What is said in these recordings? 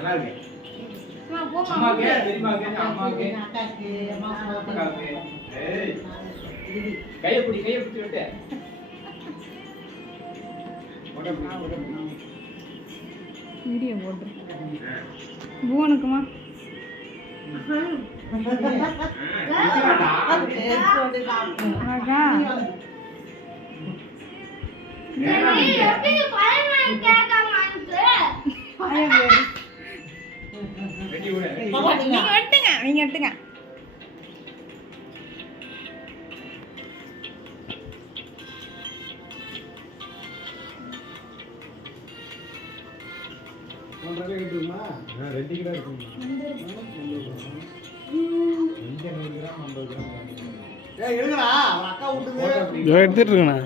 நல்லா இருக்கு. போமா அம்மாக்கு பெரியம்மாக்கு அம்மாக்கு அக்காக்கு அக்காக்கு. ஏய் கையை பிடிச்சு விட்டு. வீடியோ போடுறேன். புவனுக்குமா அழகா நீங்க வெட்டுங்க. எடுத்துட்டு இருக்கண்ணா.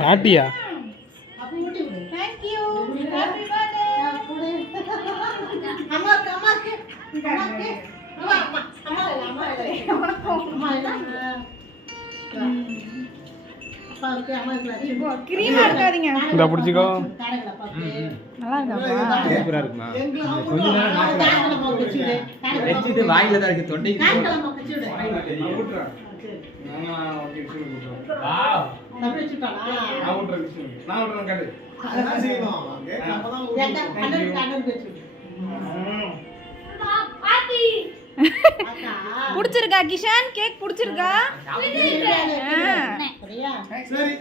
பாட்டியா கிரீமா இருக்காதீங்க. இந்த பிடிச்சிக்கோ. நல்லா இருக்காப்பா. சூப்பரா இருக்குமா? கொஞ்ச நேரம் வச்சிட்டு வாயில தான் இருக்கு தொண்டைக்கு. வாவ். நான் விட்டுறேன் காட்டு. அதான் செய்யணும். புடிச்சிருக்கா கிஷான்? கேக் புடிச்சிருக்கா? சரி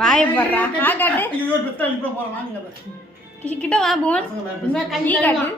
வாய படுறா. காட்டு கிட்ட வா புவன். காட்டு